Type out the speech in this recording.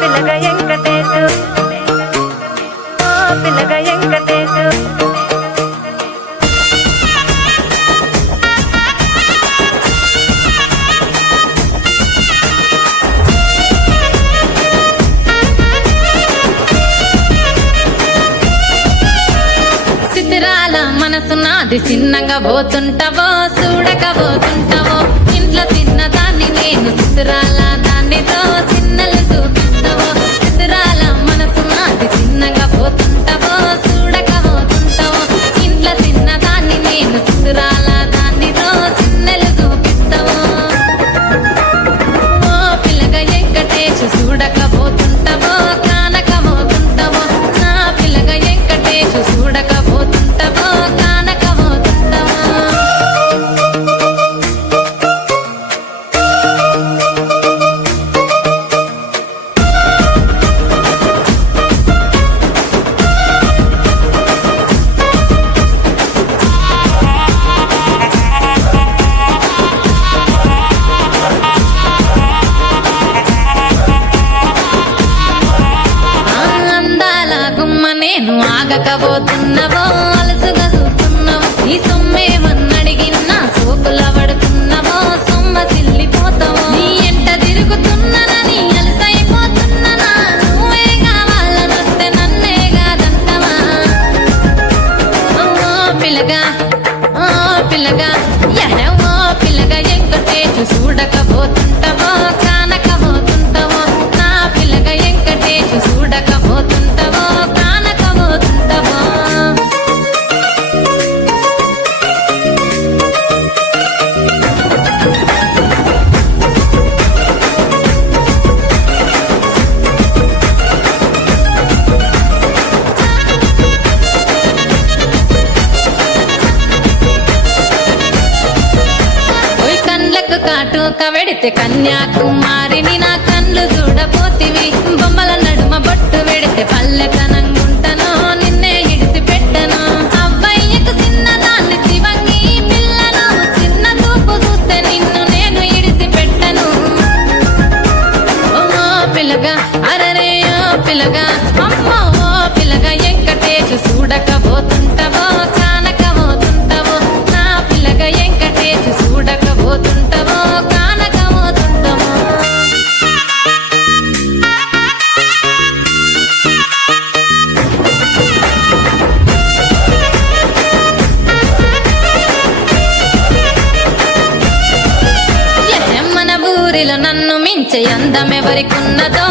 పిల్లగ వెంకటేశు ఓ పిల్లగ వెంకటేశు సిద్ధిరాల మనసు నాది చిన్నగా పోతుంటావో చూడకపోతుంటావో ఇంట్లో చిన్నదాన్ని నేను సిద్ధిరాల దాన్నితో చిన్నలు చూపిస్తావో సిద్ధిరాల మనసు నాది చిన్నగా పోతుంటావో చూడకపోతుంటావో ఇంట్లో చిన్నదాన్ని నేను సిద్ధిరాల దాన్నితో చిన్నలు చూపిస్తావో ఓ పిల్లగా వెంకటేశు చూడకపోతుంటావో కానకపోతుంటావో నా పిల్లగా వెంకటేశు చూడకపోతుంటావో కానకపోతుంటావో అందాల గుమ్మ నేను ఆగకపోతున్నావో అలసుగా చూస్తున్నావో ఈ సొమ్మేమన్నడిగినా సోకుల పడుతున్నావో సొమ్మ సిల్లిపోతావో నీ ఎంట తిరుగుతున్నానని అలసైపోతున్నానా నువ్వే కావాలనొస్తే నన్నే కాదంటవా ఓ పిల్లగా ఓ పిల్లగా ఓ పిల్లగా వెంకటేశు చూడకపోతుంటావో కానకపోతుంటావో నా పిల్లగా వెంకటేశు చూడకపోతుంటావో కానకపోతుంటావో ఓయ్ కండ్లకు కాటుక వెడితే కన్యాకుమారిని నా కళ్ళు చూడపోతివి బొమ్మల నడుమ బొట్టు వెడితే పల్లెతనంగుంటను నిన్నే ఇడిసి పెట్టను అవ్వయ్యకు చిన్నదాన్ని శివంగి పిల్లను చిన్న చూపు చూస్తే నిన్ను నేను ఇడిసి పెట్టను ఓ పిల్లగా అరరే ఓ పిల్లగా అమ్మో ఓ పిల్లగా వెంకటేశు చూడకపోతుంటావో కానకపోతుంటావో నా పిల్లగా వెంకటేశు చూడకపోతుంటావో కానకపోతుంటావో మన ఊరిలో నన్ను మించే అందమెవరికున్నదో